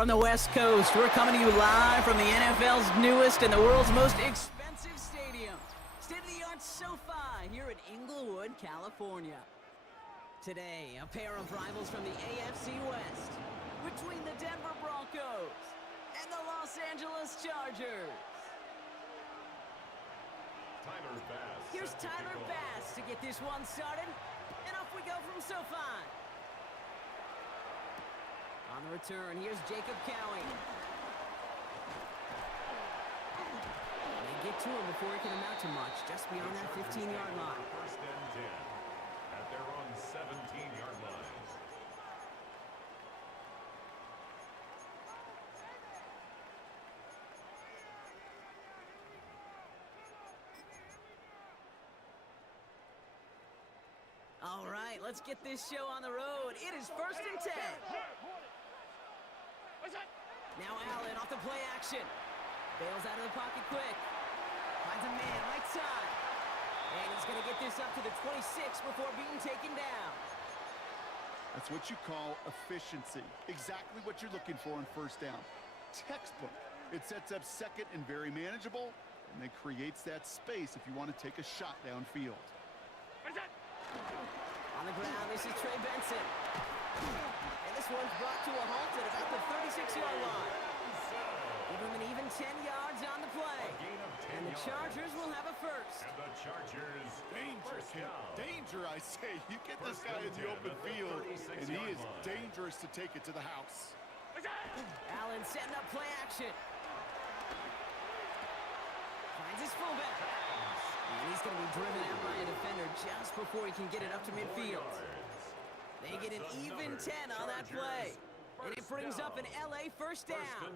From the West Coast, we're coming to you live from the NFL's newest and the world's most expensive stadium, state-of-the-art SoFi here in Inglewood, California. Today, a pair of rivals from the AFC West, between the Denver Broncos and the Los Angeles Chargers. Here's Tyler Bass to get this one started, and off we go from SoFi. On the return, here's Jacob Cowie. They get to him before it can amount to much, just beyond that 15-yard line. First and 10 at their own 17-yard line. All right, let's get this show on the road. It is first and 10. Now Allen off the play action. Bails out of the pocket quick. Finds a man right side. And he's going to get this up to the 26 before being taken down. That's what you call efficiency. Exactly what you're looking for on first down. Textbook. It sets up second and very manageable, and then creates that space if you want to take a shot downfield. On the ground, this is Trey Benson. And this one's brought to a halt at about the 36-yard line. Give him an even 10 yards on the play. And the Chargers will have a first. And the Chargers Danger, I say. You get this guy in the open field, and he is dangerous to take it to the house. Allen setting up play action. Finds his fullback. And he's going to be driven out by a defender just before he can get it up to midfield. They get an even 10 on that play. And it brings up an LA first down.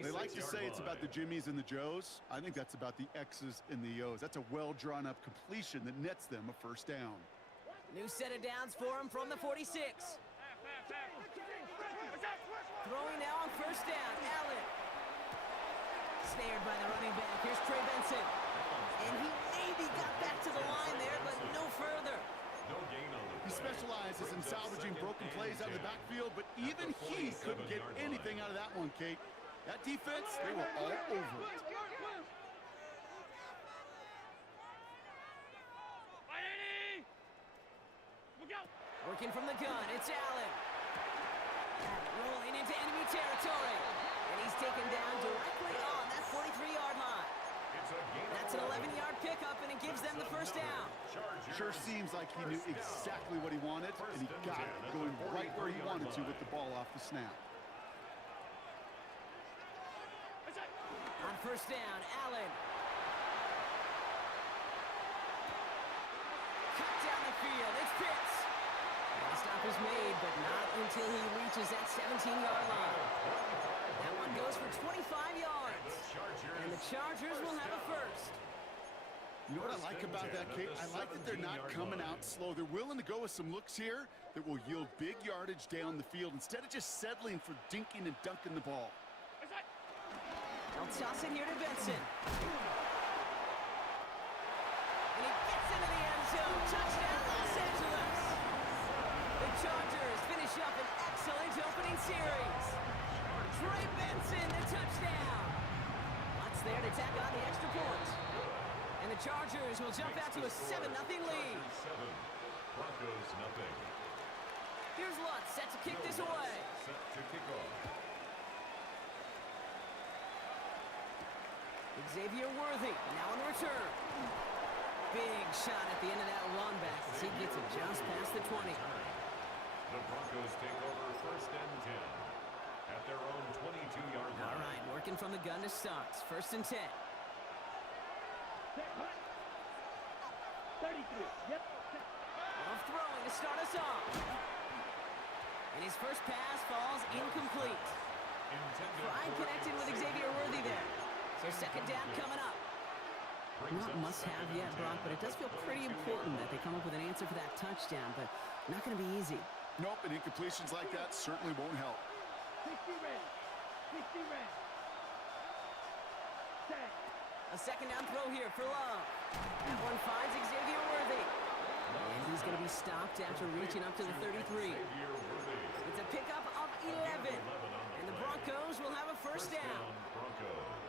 They like to say it's about the Jimmies and the Joes. I think that's about the X's and the O's. That's a well-drawn-up completion that nets them a first down. New set of downs for him from the 46. Throwing now on first down, Allen. Snared by the running back. Here's Trey Benson. And he maybe got back to the line there, but no further. He specializes in salvaging broken plays out of the backfield, but even he couldn't get anything out of that one, Kate. That defense, they were all over it. Working from the gun, it's Allen. Rolling into enemy territory. And he's taken down directly on that 43-yard line. That's an 11-yard pickup, and it gives them the first down. Sure seems like he knew exactly what he wanted, and he got it, going right where he wanted to with the ball off the snap. On first down, Allen. Cut down the field, it's Pitts. And the stop is made, but not until he reaches that 17-yard line. That one goes for 25 yards. And the Chargers will have a first. You know what I like about that, Kate? I like that they're not coming out slow. They're willing to go with some looks here that will yield big yardage down the field instead of just settling for dinking and dunking the ball. They'll toss it here to Benson. And he gets into the end zone. Touchdown, Los Angeles. The Chargers finish up an excellent opening series. Trey Benson, the touchdown. Lots there to tack on the extra point. And the Chargers will jump out to a 7-0 lead. Broncos nothing. Here's Lutz set to kick this away. Set to kick off. Xavier Worthy now on the return. Big shot at the end of that run back as he gets it just past the 20. The Broncos take over first and 10 at their own 22-yard line. All right, working from the gun to start. First and 10. 33. Yep. Off throwing to start us off. And his first pass falls incomplete. Pride connected with Xavier Worthy there. So second down coming up. Not must-have yet, Brock, but it does feel pretty important that they come up with an answer for that touchdown, but not going to be easy. Nope, and incompletions like that certainly won't help. 60 ready. 60 ready. Set. A second down throw here for Love. That one finds Xavier Worthy. And he's going to be stopped after reaching up to the 33. It's a pickup of 11. And the Broncos will have a first down.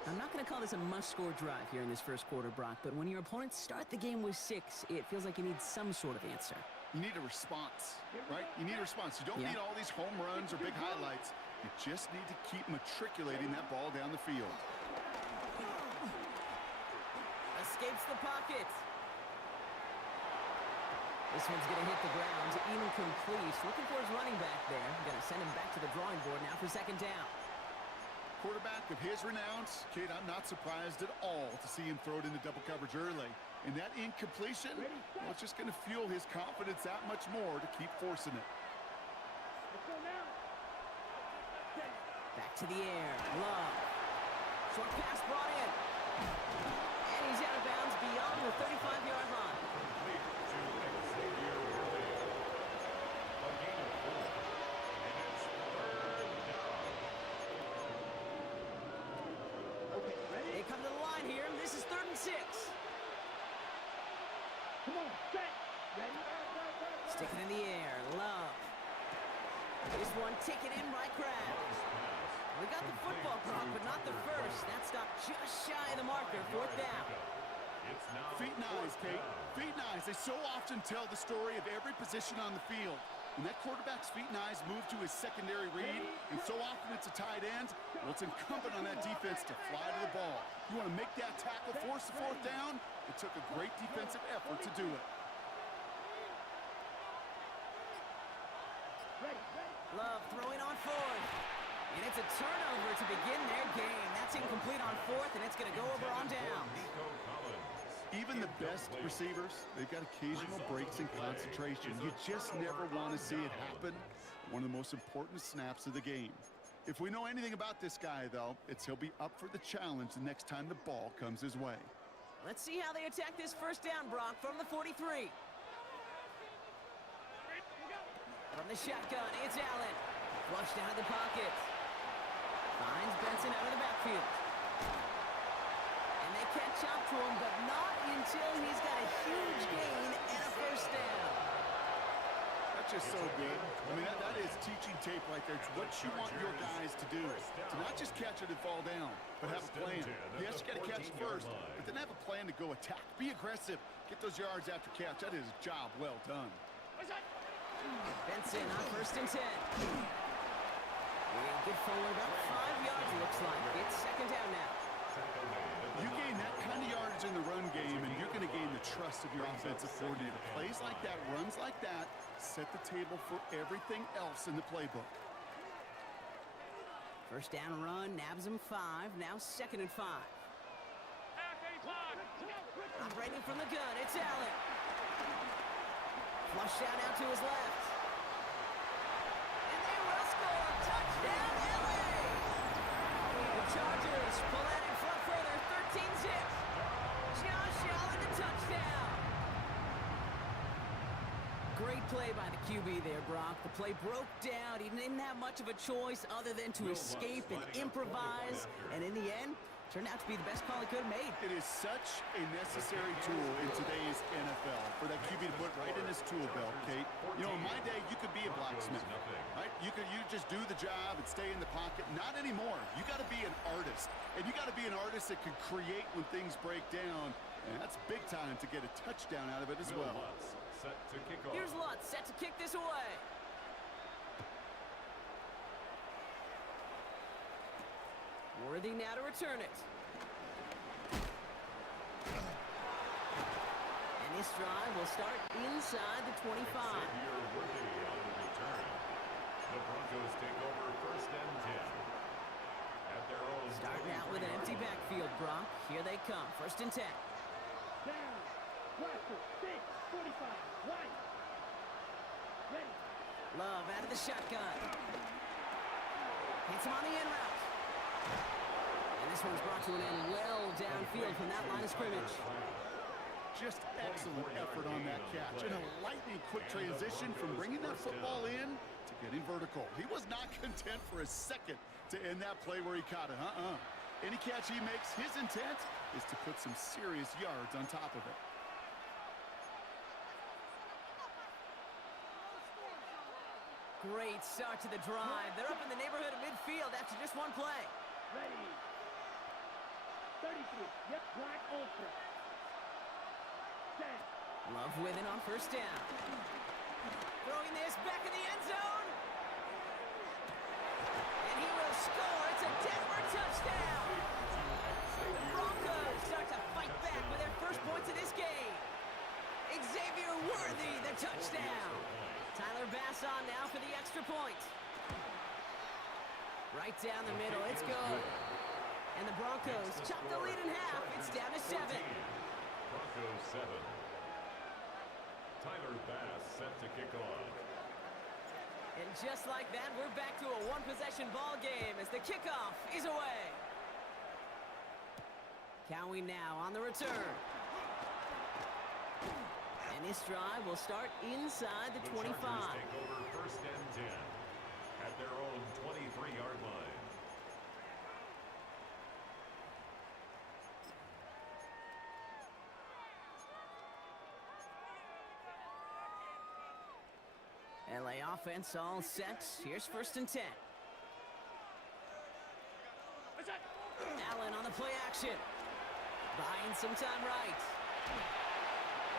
I'm not going to call this a must-score drive here in this first quarter, Brock, but when your opponents start the game with 6, it feels like you need some sort of answer. You need a response, right? You need a response. You don't need all these home runs or big highlights. You just need to keep matriculating that ball down the field. Escapes the pocket. This one's going to hit the ground, incomplete. Looking for his running back there. Going to send him back to the drawing board now for second down. Quarterback of his renown, kid, I'm not surprised at all to see him throw it into double coverage early. And that incompletion, well, it's just going to fuel his confidence that much more to keep forcing it. Let's go now. Back to the air. Love. Short pass brought in. And he's out of bounds beyond the 35-yard line. They come to the line here. This is 3rd and 6. Come on, set. Ready? Stick it in the air. Love. This one taken in by Crab. We got the football, Brock, but not the first. That stopped just shy of the marker. 4th down. Feet and eyes, Kate. Feet and eyes. They so often tell the story of every position on the field. When that quarterback's feet and eyes move to his secondary read, and so often it's a tight end, well, it's incumbent on that defense to fly to the ball. You want to make that tackle, force the 4th down? It took a great defensive effort to do it. Love throwing on 4th. And it's a turnover to begin their game. That's incomplete on 4th, and it's going to go over on down. Even the best receivers, they've got occasional breaks in concentration. You just never want to see it happen. One of the most important snaps of the game. If we know anything about this guy, though, it's he'll be up for the challenge the next time the ball comes his way. Let's see how they attack this first down, Brock, from the 43. From the shotgun, it's Allen. Flushed out of the pocket. Finds Benson out of the backfield. And they catch up to him, but not until he's got a huge gain and a first down. That's just so good. I mean, that is teaching tape right there. It's what you want your guys to do. To not just catch it and fall down, but have a plan. Yes, you got to catch it first, but then have a plan to go attack. Be aggressive. Get those yards after catch. That is a job well done. Benson on 1st and 10. And good forward about 5 yards, it looks like. It's second down now. You gain that kind of yardage in the run game, and you're going to gain the trust of your offensive coordinator. Plays like that, runs like that, set the table for everything else in the playbook. First down run, nabs him 5. Now 2nd and 5. Operating from the gun, it's Allen. Flush down out to his left. And they will score. Touchdown, LA! The Chargers pull that in front further, 13-6. Josh Allen, the touchdown. Great play by the QB there, Brock. The play broke down. He didn't have much of a choice other than to escape and improvise. And in the end, turned out to be the best call he could have made. It is such a necessary tool in today's NFL for that QB to put right in his tool belt, Kate. You know, in my day, you could be a blacksmith, right? You just do the job and stay in the pocket. Not anymore. You got to be an artist, and you got to be an artist that can create when things break down. And that's big time to get a touchdown out of it as well. Here's Lutz set to kick this away. Worthy now to return it. And this drive will start inside the 25. The Broncos take over 1st and 10. At their own Starting out with an empty backfield, Brock. Here they come. 1st and 10. Down. Russell, 6, 45, right. Ready. Love out of the shotgun. Hits him on the in route. And this one's brought to an end well downfield from that line of scrimmage. Just excellent effort on that catch. And a lightning quick transition from bringing that football in to getting vertical. He was not content for a second to end that play where he caught it. Any catch he makes, his intent is to put some serious yards on top of it. Great start to the drive. They're up in the neighborhood of midfield after just one play. Ready. 33. Yep, black ultra. Set. Love with it on first down. Throwing this back in the end zone. And he will score. It's a Denver touchdown. The Broncos start to fight back with their first points of this game. Xavier Worthy, the touchdown. Tyler Bass on now for the extra point. Right down the middle, it's good. And the Broncos chop the lead in half. It's down to 7. Broncos 7. Tyler Bass set to kick off. And just like that, we're back to a one-possession ball game as the kickoff is away. Cowie now on the return. And this drive will start inside the 25. Chargers take over first and 10 at their own 23-yard line. LA offense all set. Here's first and 10. Allen on the play action. Buying some time right.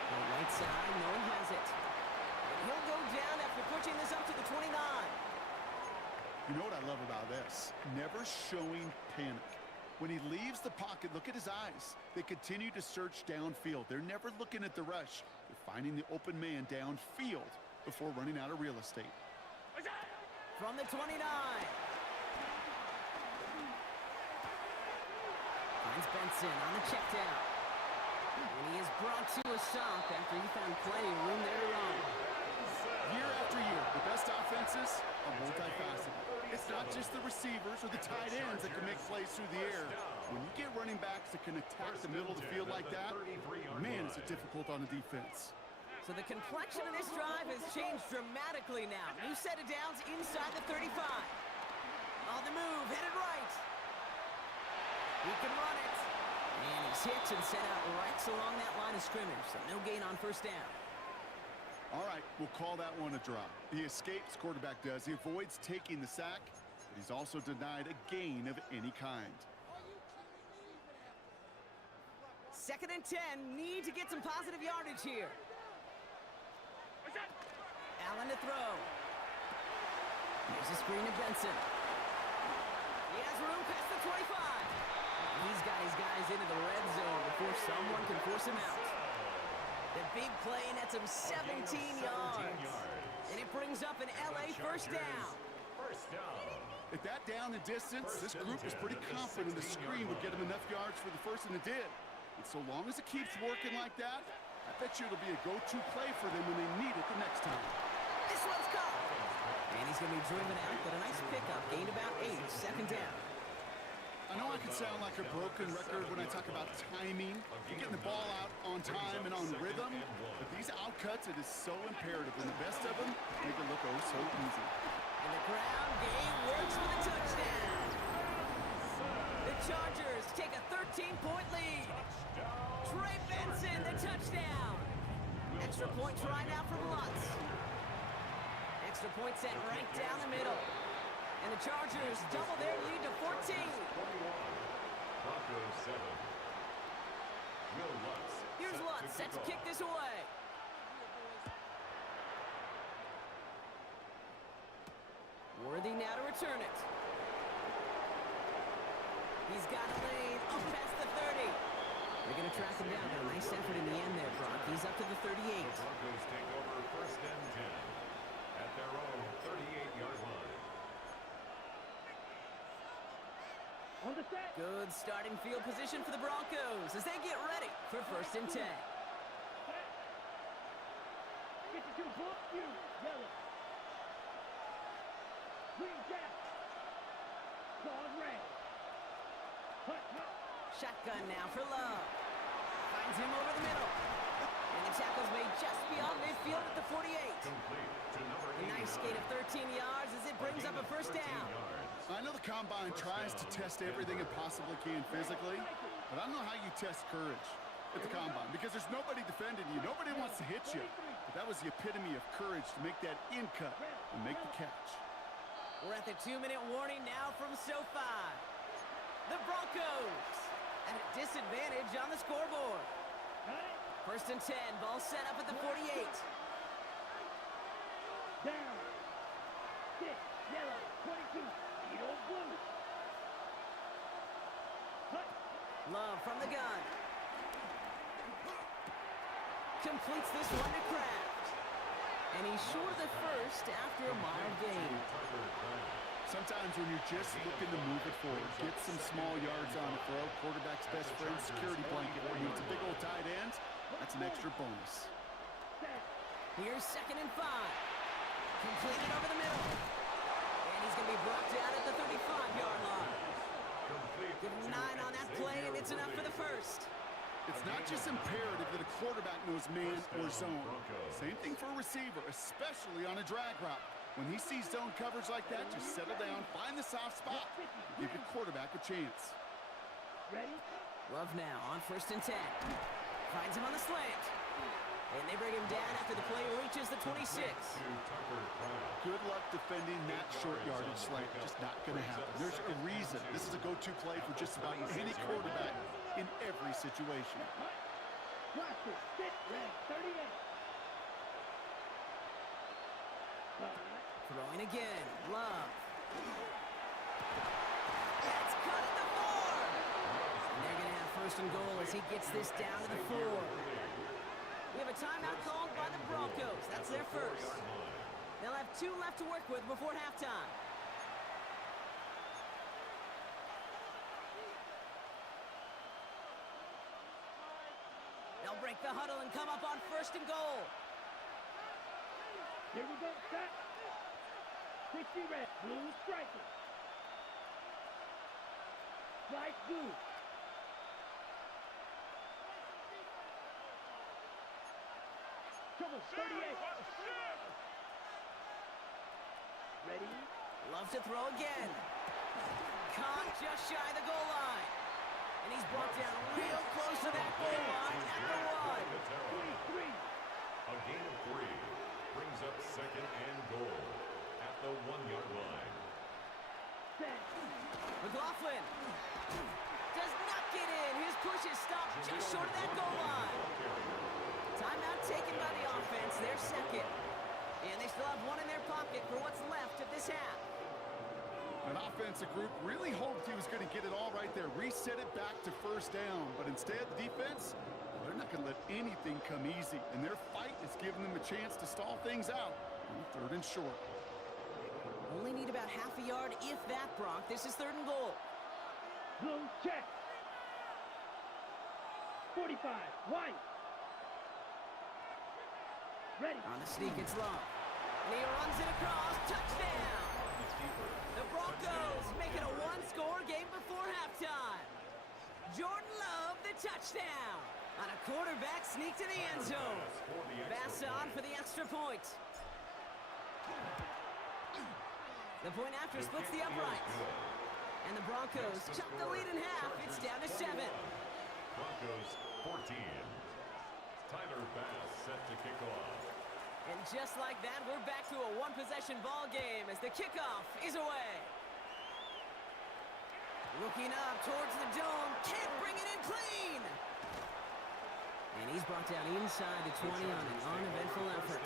On the right side, no one has it. And he'll go down after pushing this up to the 29. You know what I love about this? Never showing panic. When he leaves the pocket, look at his eyes. They continue to search downfield. They're never looking at the rush. They're finding the open man downfield before running out of real estate. From the 29. Finds Benson on the check down. And he is brought to a stop after he found plenty of room there to run. Year after year, the best offenses are multifaceted. It's not just the receivers or the tight ends that can make plays through the air. When you get running backs that can attack the middle of the field like that, man, is it difficult on the defense. So the complexion of this drive has changed dramatically now. New set of downs inside the 35. On the move, headed right. He can run it. And he's hit and sent out right along that line of scrimmage, so no gain on first down. All right, we'll call that one a draw. He escapes, quarterback does. He avoids taking the sack, but he's also denied a gain of any kind. Second and 10, need to get some positive yardage here. Allen to throw. Here's a screen to Benson. He has room past the 25. He's got his guys into the red zone before someone can force him out. The big play nets him 17 yards. And it brings up an LA first down. First down. At that down and distance, this group was pretty confident the screen would get him enough yards for the first, and it did. And so long as it keeps working like that, I bet you it'll be a go-to play for them when they need it the next time. This one's caught. And he's going to be driven out, but a nice pickup. Gained about 8, second down. I know I can sound like a broken record when I talk about timing, getting the ball out on time and on rhythm, but these outcuts, it is so imperative. And the best of them make it look oh so easy. And the ground game works for the touchdown. The Chargers take a 13-point lead. Trey Benson, the touchdown. Extra point try now from Lutz. Extra point set right down the middle. And the Chargers double their lead to 14. Broncos 7. Will Lutz. Here's Lutz set to kick this away. Worthy now to return it. He's got a lane up past the 30. They're going to track him down. Got a nice effort in the end there, Brock. He's up to the 38. The Broncos take over first and 10 at their own 38-yard line. On the set. Good starting field position for the Broncos as they get ready for first and 10. Set. Get you to the book. You. Yellow. Green down. Claws red. Hut, hut. Shotgun now for Love. Finds him over the middle. And the tackle's made just beyond midfield at the 48. Complete to number A nice 89. gain of 13 yards as it brings up a first down. I know the Combine tries to test everything it possibly can physically, but I don't know how you test courage at the Combine because there's nobody defending you. Nobody wants to hit you. But that was the epitome of courage to make that in cut and make the catch. We're at the 2-minute warning now from SoFi. The Broncos at a disadvantage on the scoreboard. First and 10, ball set up at the 48. Down. 6, yellow, 22, Edo blue. Hut. Love from the gun. Completes this one to Kraft. And he's short of the first after a mild gain. Sometimes when you're just looking to move it forward, get some small yards on the throw, quarterback's best friend, security blanket. When it's a big old tight end, that's an extra bonus. Here's 2nd and 5. Completed over the middle. And he's going to be brought down at the 35-yard line. Give him 9 on that play, and it's enough for the first. It's not just imperative that a quarterback knows man or zone. Same thing for a receiver, especially on a drag route. When he sees zone coverage like that, just settle down, find the soft spot, give your quarterback a chance. Ready? Love now on 1st and 10. Finds him on the slant. And they bring him down after the play reaches the 26. Good luck defending that short yardage slant. Just not going to happen. There's a reason this is a go-to play for just about any quarterback in every situation. Watch it. Sit. Red. 38. Throwing again. Love. That's cut at the 4. And they're going to have 1st and goal as he gets this down to the 4. We have a timeout called by the Broncos. That's their first. They'll have 2 left to work with before halftime. They'll break the huddle and come up on 1st and goal. Here we go. Set. 60 red. Blue striker. Right blue. Trouble. 38. Ready? Loves to throw again. Caught just shy of the goal line. And he's brought down real close to that goal line at the 1. 3. A gain of 3 brings up 2nd and goal at the 1-yard line. Set. McLaughlin does not get in. His push is stopped just short of that goal line. Timeout taken by the offense, their 2nd. And they still have 1 in their pocket for what's left of this half. An offensive group really hoped he was going to get it all right there, reset it back to 1st down. But instead, the defense, they're not going to let anything come easy. And their fight is giving them a chance to stall things out on 3rd and short. Only need about half a yard, if that, Brock. This is 3rd and goal. Blue check. 45. White. Ready. On the sneak, it's Love. And he runs it across. Touchdown! The Broncos make it a 1-score game before halftime. Jordan Love, the touchdown. On a quarterback sneak to the end zone. Bass on for the extra point. The point after splits the uprights. And the Broncos chop the lead in half. It's down to 7. Broncos 14. Tyler Bass set to kick off. And just like that, we're back to a 1-possession ball game as the kickoff is away. Looking up towards the dome, can't bring it in clean. And he's brought down inside the 20 on an uneventful effort.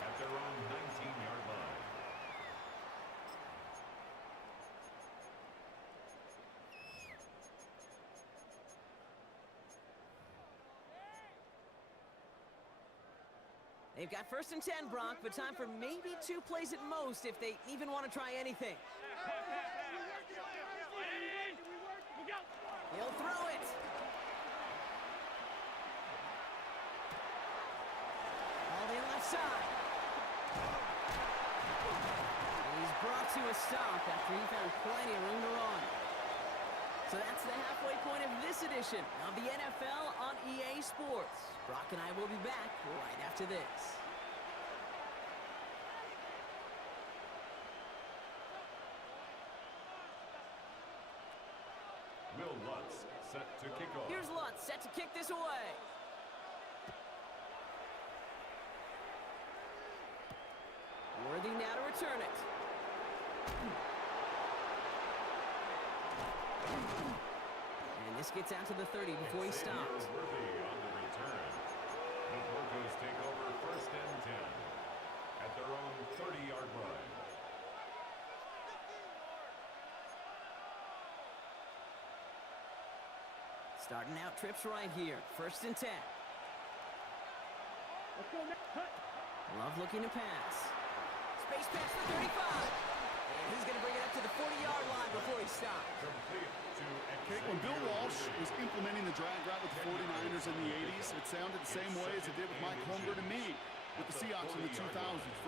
At their own 19-yard line. They've got 1st and 10, Brock, but time for maybe 2 plays at most if they even want to try anything. He'll throw it. All the left side. He's brought to a stop after he found plenty of room to run. So that's the halfway point of this edition of the NFL on EA Sports. Brock and I will be back right after this. Will Lutz set to kick off. Here's Lutz set to kick this away. return it. And this gets out to the 30 before he stopped. Worthy on the return. The Broncos take over first and 10 at their own 30-yard line. Starting out trips right here. First and 10. Let's go next. Cut. Love looking to pass. Space pass for 35. And he's going to bring it up to the 40-yard line before he stops. Complete to Okay, when Bill Xavier Walsh Worthy. was implementing the drag route with the 49ers in the 80s, it sounded the same way as it did with Mike Holmgren and me with the Seahawks in the 2000s.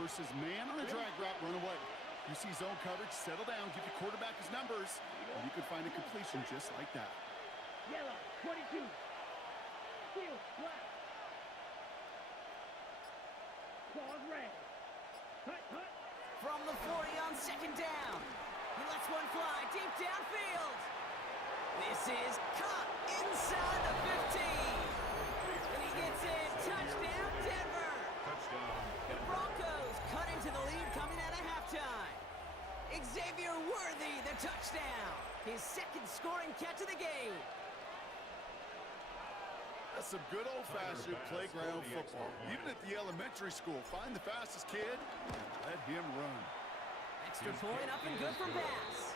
Versus man on a drag route, run away. You see zone coverage, settle down, give your quarterback his numbers, and you can find a completion just like that. Yellow. 22. Steel. Black. Claws red. Cut. Cut. From the 40 on second down. He lets one fly deep downfield. This is caught inside the 15. And he gets it. Touchdown, Denver. Touchdown. The Broncos cut into the lead coming out of halftime. Xavier Worthy, the touchdown. His second scoring catch of the game. That's some good old-fashioned playground football. Even at the elementary school, find the fastest kid and let him run. Extra point up and good for pass.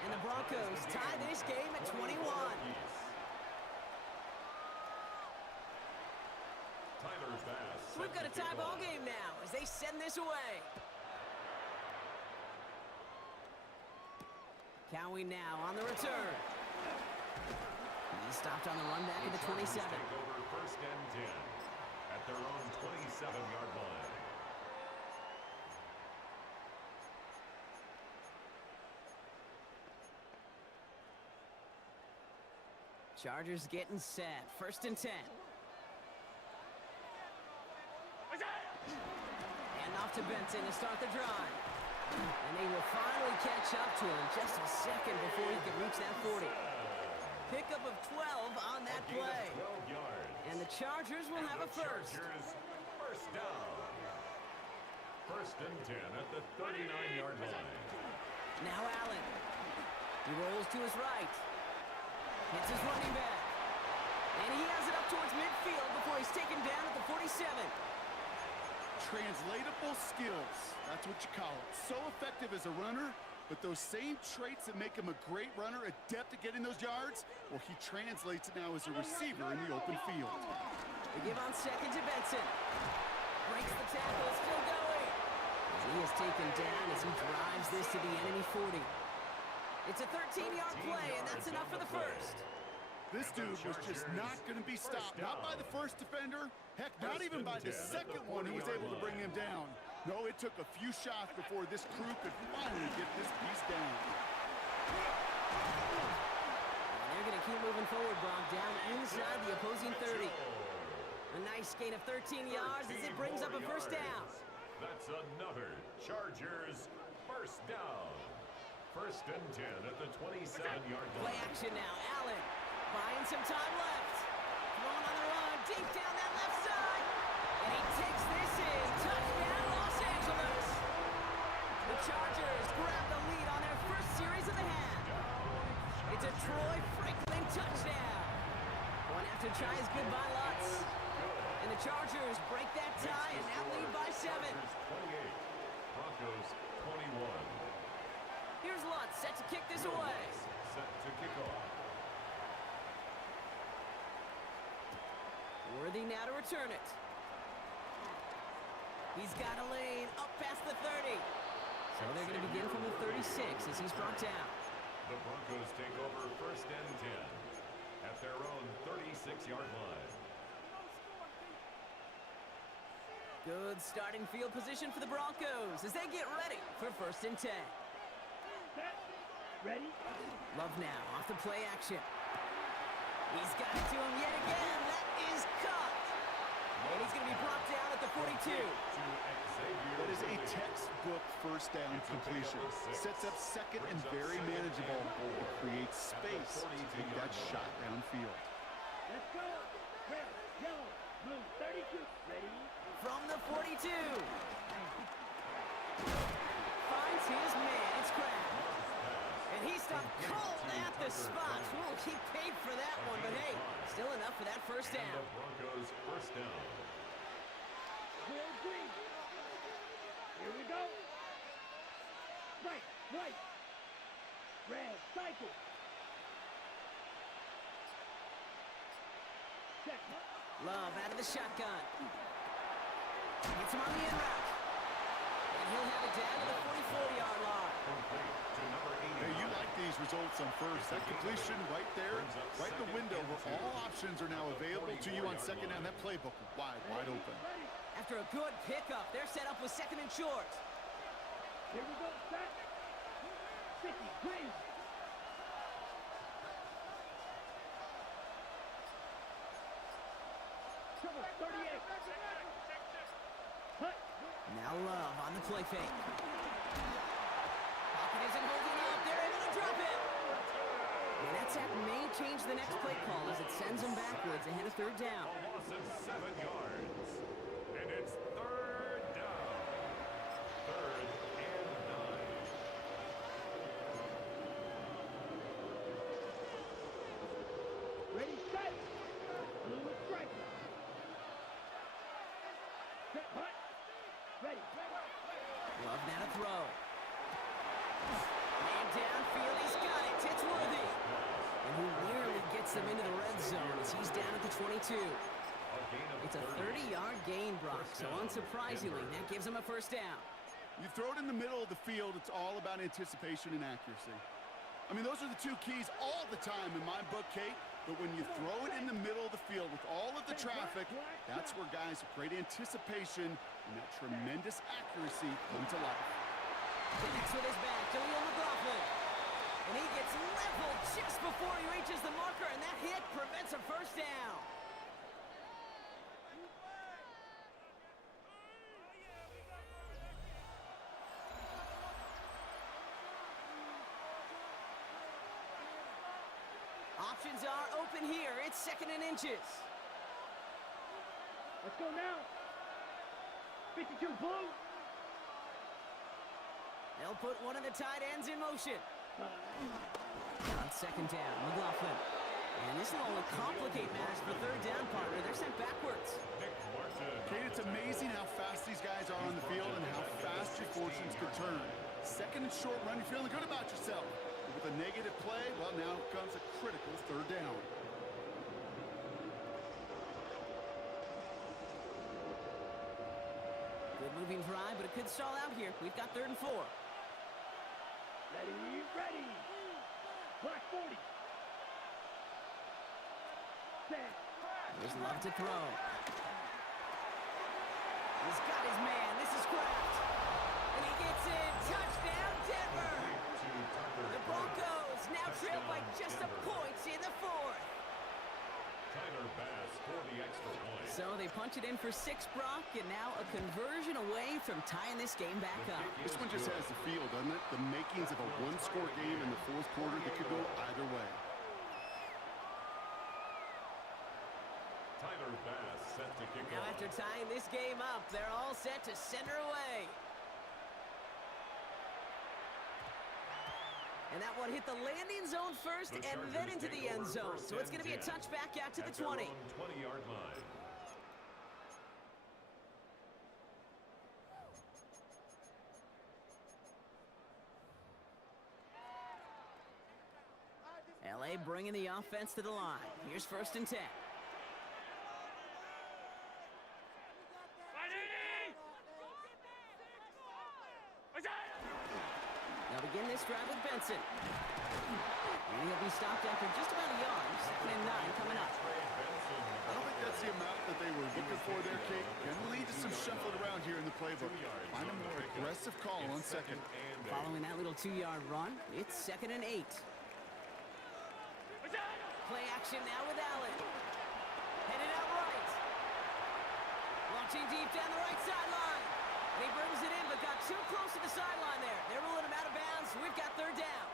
And the Broncos tie this game at 21. Tyler's pass. So we've got a tie ball game now as they send this away. Cowie now on the return. He stopped on the run back at the 27. Take over first and 10 at their own 27-yard line. Chargers getting set. First and 10. And off to Benson to start the drive. And they will finally catch up to him just a second before he can reach that 40. Pickup of 12 on that A gain of play. 12 yards. And the Chargers will have a first. Chargers first down. First and 10 at the 39-yard line. Now Allen. He rolls to his right. Hits his running back. And he has it up towards midfield before he's taken down at the 47. Translatable skills. That's what you call it. So effective as a runner, but those same traits that make him a great runner, adept at getting those yards, well, he translates it now as a receiver in the open field. They give on second to Benson. Breaks the tackle, still going. He is taken down as he drives this to the enemy 40. It's a 13-yard play, and that's enough for the first. This dude was just not going to be stopped. Not by the first defender. Heck, not even by the second one who was able to bring him down. No, it took a few shots before this crew could finally get this piece down. And they're going to keep moving forward, Brock, down inside the opposing 30. A nice gain of 13 yards as it brings up a first down. That's another Chargers first down. First and 10 at the 27-yard Play line. action now. Allen buying some time left. Throwing on the run, deep down that left side. And he takes this in. Touchdown, Los Angeles. The Chargers grab the lead on their first series of the half. It's a Troy Franklin touchdown. One after try is good by Lutz. And the Chargers break that tie and now lead by 7. Chargers 28, Broncos 21. Here's Lutz set to kick this away. Set to kick off. Worthy now to return it. He's got a lane up past the 30. So they're going to begin from the 36 as he's brought down. The Broncos take over first and 10 at their own 36-yard line. Good starting field position for the Broncos as they get ready for first and 10. Set. Ready. Love now off the play action. He's got it to him yet again. That is caught. And he's going to be brought down at the 42. That is a textbook first down completion. Sets up second and very manageable. It creates space to take that shot downfield. Let's go. Red, yellow, blue, 32. Ready. From the 42. his man. It's Kraft. And he stopped cold at the spot. Ooh, he paid for that one, but hey, still enough for that first down. And the Broncos first down. Will Green. Here we go. Right, right. Red, cycle. Check. Love out of the shotgun. Gets him on the in route. And he'll have it down to the 44-yard line. Complete to number 80. Hey, you like these results on first. That completion right there, right in the window where all options are now available to you on second down. That playbook wide open. After a good pickup, they're set up with second and short. Here we go, set. 50, Green. Trouble, 38. Hut. Now Love on the play fake. Pocket isn't holding up. They're able to drop it. And that sack may change the next play call as it sends them backwards ahead of third down. A loss of 7 yards. And it's third down. Third and 9. Ready, set. Blue is strike. Set, hut. Ready. Love now to throw. Man downfield, he's got it. Titsworthy. And he nearly gets them into the red zone as he's down at the 22. It's a 30-yard gain, Brock, so unsurprisingly, that gives him a first down. You throw it in the middle of the field, it's all about anticipation and accuracy. I mean, those are the two keys all the time in my book, Kate. But when you throw it in the middle of the field with all of the traffic, that's where guys with great anticipation and that tremendous accuracy come to life. Connects with his back, Jaleel McLaughlin. And he gets leveled just before he reaches the marker, and that hit prevents a first down. Options are open here. It's second and inches. Let's go now. 52, blue. They'll put one of the tight ends in motion. On second down, McLaughlin. And this will only complicate matters for third down, partner. They're sent backwards. Kate, it's amazing how fast these guys are on the field and how fast your fortunes could turn. Second and short run, you're feeling good about yourself. But with a negative play, well, now comes a critical third down. Good moving drive, but it could stall out here. We've got third and 4. Ready, ready. Black 40. Set. There's Love to throw. He's got his man. This is Kraft. And he gets in. Touchdown, Denver. The Broncos now trail by just a point in the 4th. Tyler Bass for the extra point. So they punch it in for 6, Brock, and now a conversion away from tying this game back up. This one just has the feel, doesn't it? The makings of a one-score game in the fourth quarter that could go either way. Tyler Bass set to kick Now off. after tying this game up, they're all set to send her away. And that one hit the landing zone first and then into the end zone. So it's going to be a touchback out to the 20. 20-yard line. LA bringing the offense to the line. Here's first and 10. They'll begin this drive with Benson. And he'll be stopped after just about a yard. Second and 9 coming up. I don't think that's the amount that they were looking for there, Kate. Can lead to some shuffling around here in the playbook. Find a more aggressive call on second. Following that little 2-yard run, it's second and 8. Play action now with Allen. Headed out right. Launching deep down the right sideline. And he brings it in, but got too close to the sideline there. They're ruling him out of bounds. We've got third down.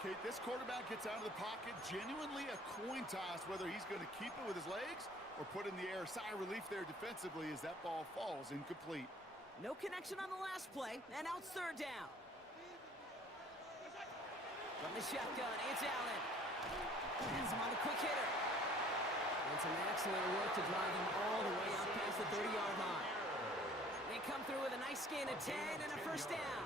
Kate, this quarterback gets out of the pocket. Genuinely a coin toss whether he's going to keep it with his legs or put in the air. Sigh of relief there defensively as that ball falls incomplete. No connection on the last play, and now it's third down. From the shotgun, it's Allen. Has him on the quick hitter. And some excellent work to drive them all the way out past the 30-yard line. They come through with a nice gain of 10 and a first down.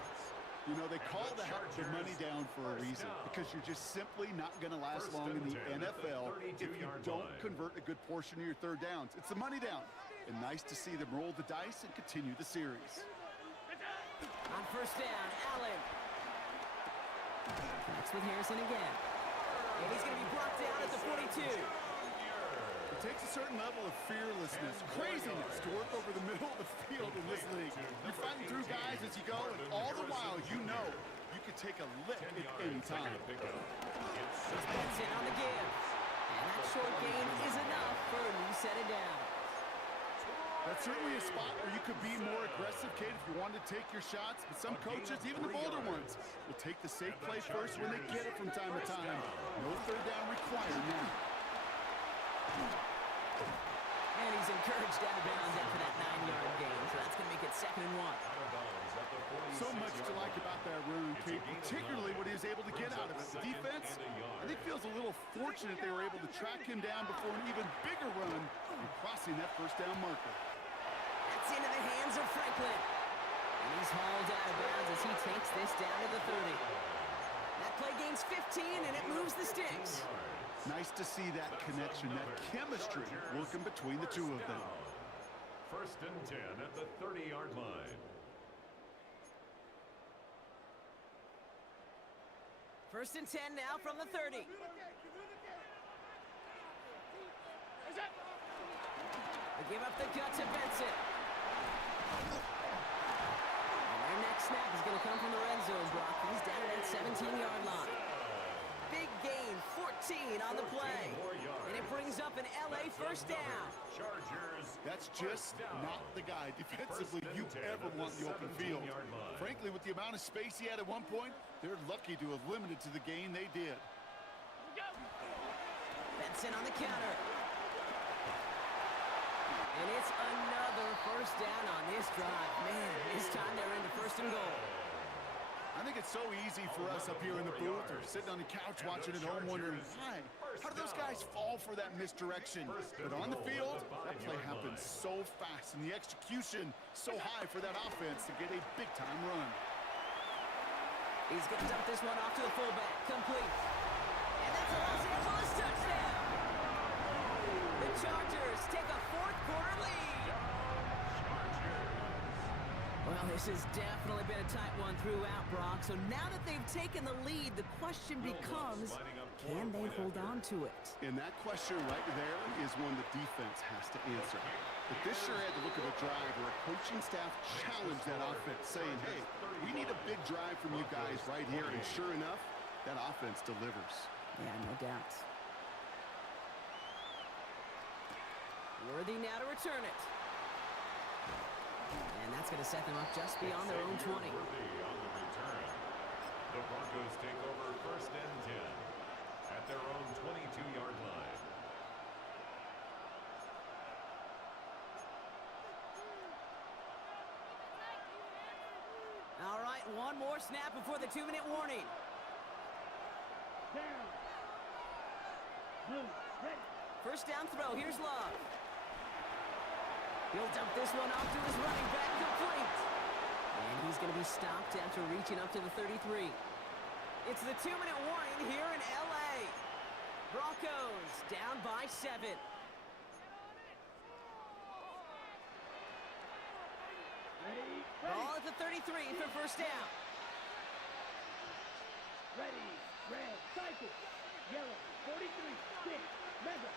You know, they call that the money down for a reason, because you're just simply not going to last long in the NFL if you don't convert a good portion of your third downs. It's the money down. And nice to see them roll the dice and continue the series. On first down, Allen. Connects with Harrison again. And he's going to be brought down at the 42. It takes a certain level of fearlessness, craziness to work over the middle of the field in this league. You're fighting through guys as you go, and all the while you know you could take a lick at any time. That's it on the give. And that short gain is enough for a new set of downs. That's certainly a spot where you could be more aggressive, Kate, if you wanted to take your shots. But some coaches, even the bolder ones, will take the safe play first when they get it from time to time. No third down required now. And he's encouraged out of bounds after that 9-yard gain. So that's going to make it 2nd and 1. So much to like about that run, Kate, particularly what he was able to get out of it. The defense, I think, feels a little fortunate they were able to track him down before an even bigger run and crossing that first down marker. That's into the hands of Franklin. And he's hauled out of bounds as he takes this down to the 30. That play gains 15, and it moves the sticks. Nice to see that connection, that chemistry working between the two of them. 1st and 10 at the 30-yard line. 1st and 10 now from the 30. They give up the gut to Benson. And their next snap is going to come from the red zone block. He's down at that 17-yard line. Big gain, 14 on the play. And it brings up an LA first down. That's just not the guy defensively you ever want in the open field. Frankly, with the amount of space he had at one point, they're lucky to have limited to the gain they did. Benson on the counter. And it's another first down on this drive. Man, this time they're into 1st and goal. I think it's so easy for us up here in the booth or sitting on the couch watching at home wondering, why? How do those guys fall for that misdirection? But on the field, that play happens so fast and the execution so high for that offense to get a big-time run. He's going to dump this one off to the fullback. Complete. And that's a Los Angeles touchdown. The Chargers take a 4th-quarter lead. Well, this has definitely been a tight one throughout, Brock. So now that they've taken the lead, the question becomes, can they hold on to it? And that question right there is one the defense has to answer. But this sure had to look at a drive where a coaching staff challenged that offense, saying, hey, we need a big drive from you guys right here. And sure enough, that offense delivers. Yeah, no doubt. Worthy now to return it. And that's going to set them up just beyond their own 20. On the return. The Broncos take over 1st and 10 at their own 22-yard line. All right, one more snap before the 2-minute warning. Down. Blue, ready. First down throw, here's Love. He'll dump this one off to his running back, complete. And he's going to be stopped after reaching up to the 33. It's the 2-minute warning here in L.A. Broncos down by 7. Ready. Ball at the 33 for first down. Ready. Red. Cycle. Yellow. 43. Stick. Mega.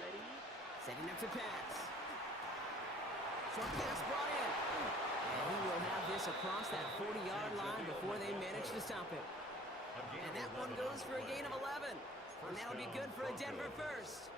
Ready. Setting up to pass. Short pass brought in. And he will have this across that 40-yard line before they manage to stop it. And that one goes for a gain of 11. And that'll be good for a Denver first.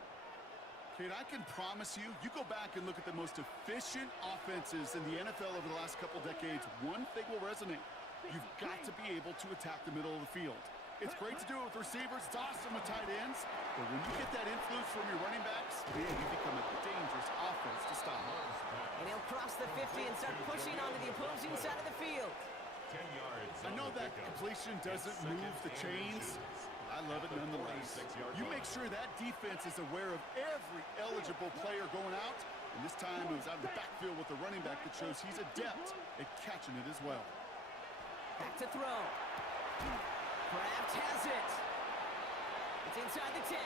Kate, I can promise you, you go back and look at the most efficient offenses in the NFL over the last couple decades, one thing will resonate. You've got to be able to attack the middle of the field. It's great to do it with receivers. It's awesome with tight ends. But when you get that influence from your running backs, man, you become a dangerous offense to stop. across the 50 and start pushing onto the opposing side of the field. 10 yards. I know that completion doesn't move the chains. I love it nonetheless. You make sure that defense is aware of every eligible player going out. And this time it was out of the backfield with the running back that shows he's adept at catching it as well. Back to throw. Kraft has it. It's inside the 10.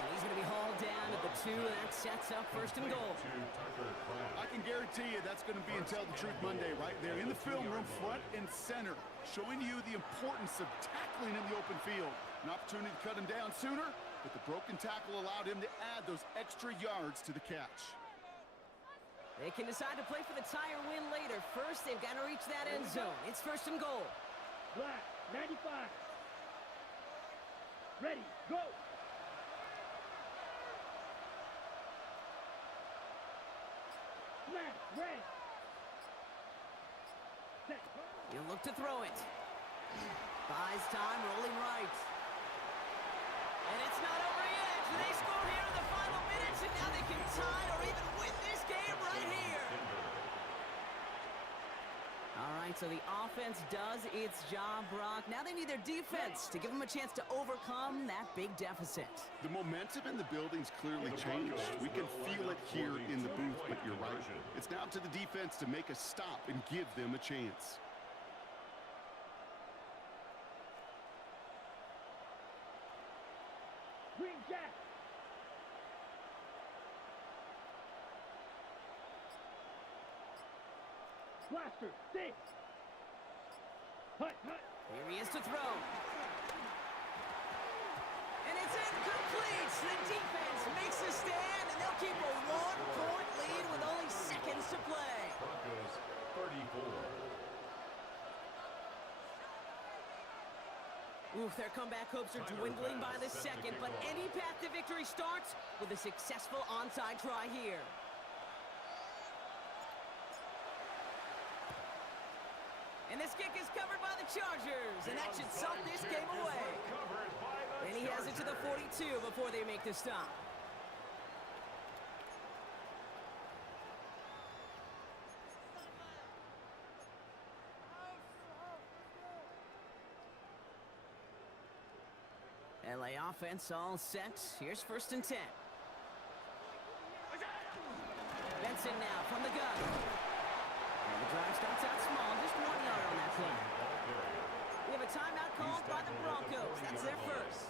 And he's going to be hauled down at the 2, and that sets up first and goal. I can guarantee you that's going to be Tell the Truth Monday right there in the film room, front and center, showing you the importance of tackling in the open field. An opportunity to cut him down sooner, but the broken tackle allowed him to add those extra yards to the catch. They can decide to play for the tie or win later. First, they've got to reach that end zone. It's first and goal. Black, 95. Ready, go. Black, red. Set. He'll look to throw it. Buys time, rolling right. And it's not over yet. They score here in the final minutes, and now they can tie or even win this game right here. All right, so the offense does its job, Brock. Now they need their defense to give them a chance to overcome that big deficit. The momentum in the building's clearly changed. We can feel it here in the booth, but you're right. It's now up to the defense to make a stop and give them a chance. Green jack. Blaster, 6. Hut, hut. Here he is to throw. And it's incomplete. The defense makes a stand, and they'll keep a 1-point lead with only seconds to play. Broncos 34. Oof, their comeback hopes are dwindling by the second, but any path to victory starts with a successful onside try here. And this kick is covered by the Chargers, and that should suck this game away. And he has it to the 42 before they make the stop. LA offense all set. Here's first and 10. Benson now from the gun. And the drive starts out small, just 1 yard on that play. We have a timeout called by the Broncos. That's their first.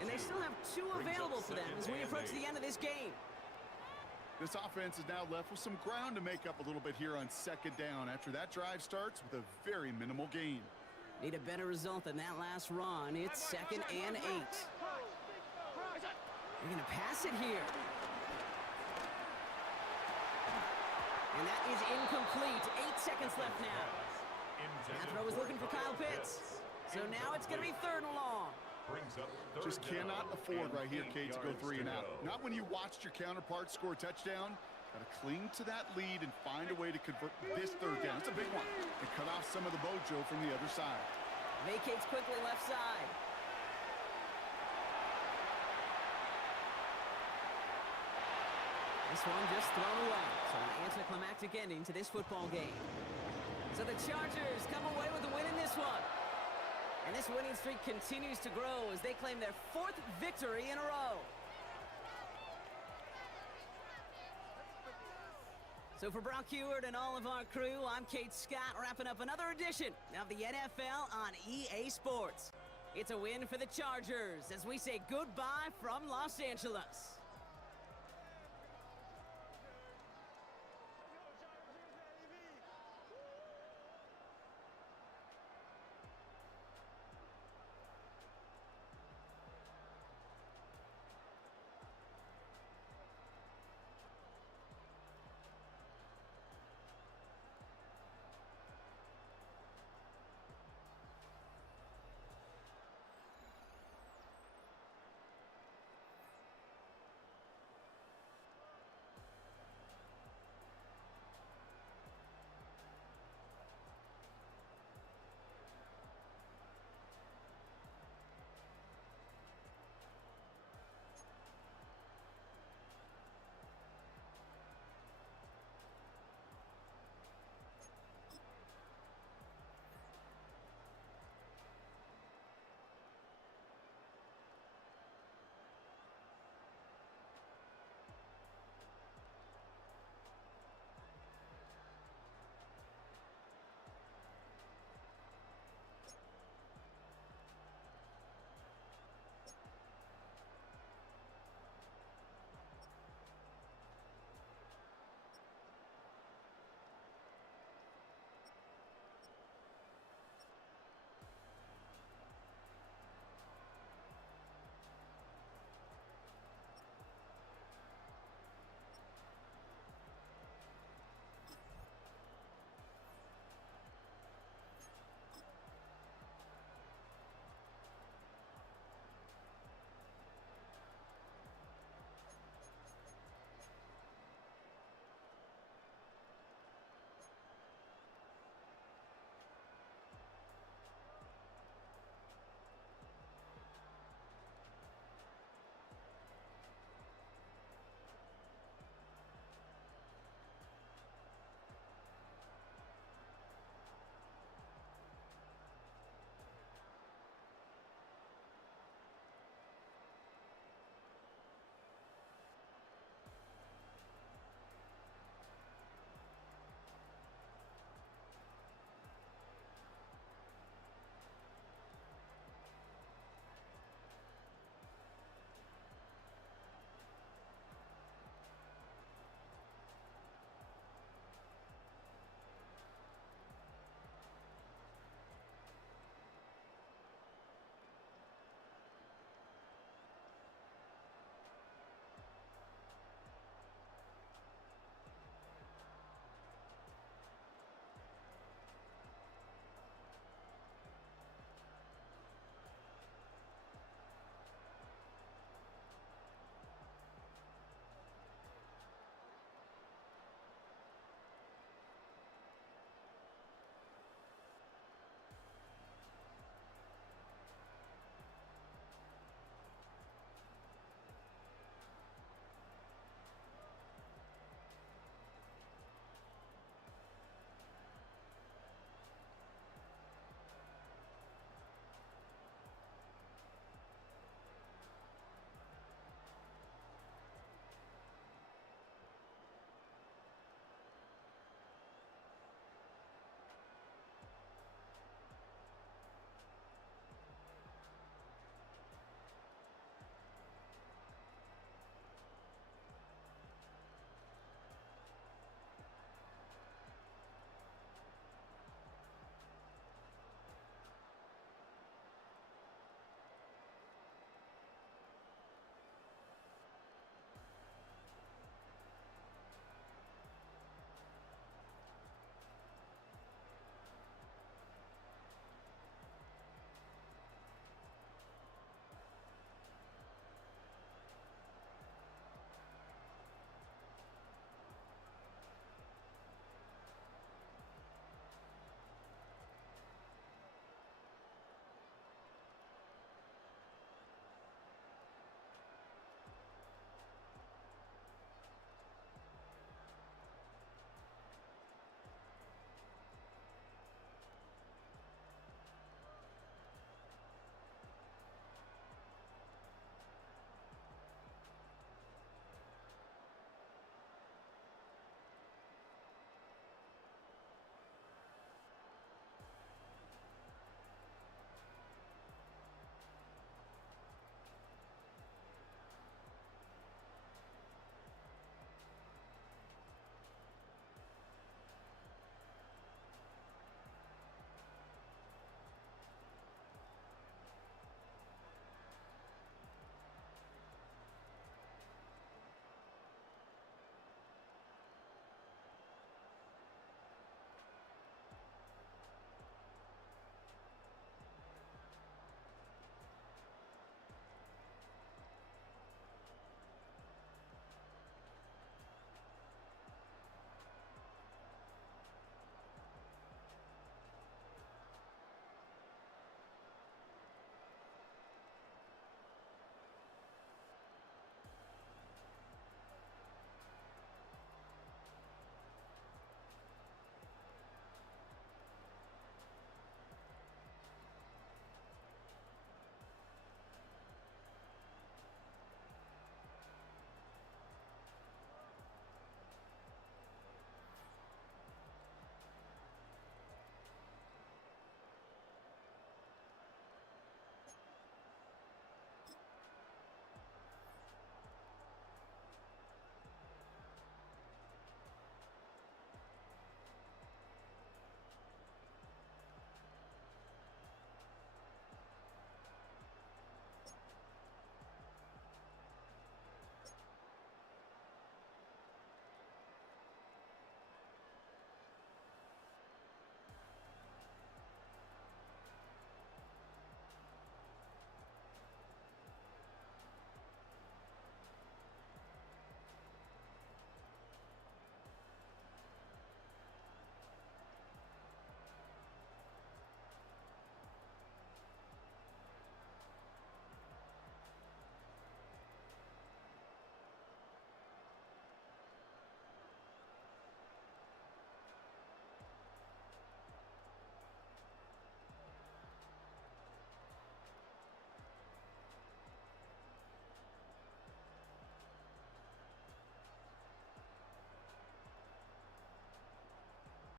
And they still have 2 available for them as we approach the end of this game. This offense is now left with some ground to make up a little bit here on second down after that drive starts with a very minimal gain. Need a better result than that last run. It's second and 8. They're going to pass it here. And that is incomplete. 8 seconds left now. That throw was looking for Kyle Pitts. So now it's going to be third and long. Just cannot afford right here, Kate, to go 3 and out. Not when you watched your counterpart score a touchdown. Got to cling to that lead and find a way to convert this third down. It's a big one. And cut off some of the mojo from the other side. Vacates quickly left side. This one just thrown away. So an anticlimactic ending to this football game. So the Chargers come away with the win in this one. And this winning streak continues to grow as they claim their 4th victory in a row. So for Brock Heward and all of our crew, I'm Kate Scott, wrapping up another edition of the NFL on EA Sports. It's a win for the Chargers as we say goodbye from Los Angeles.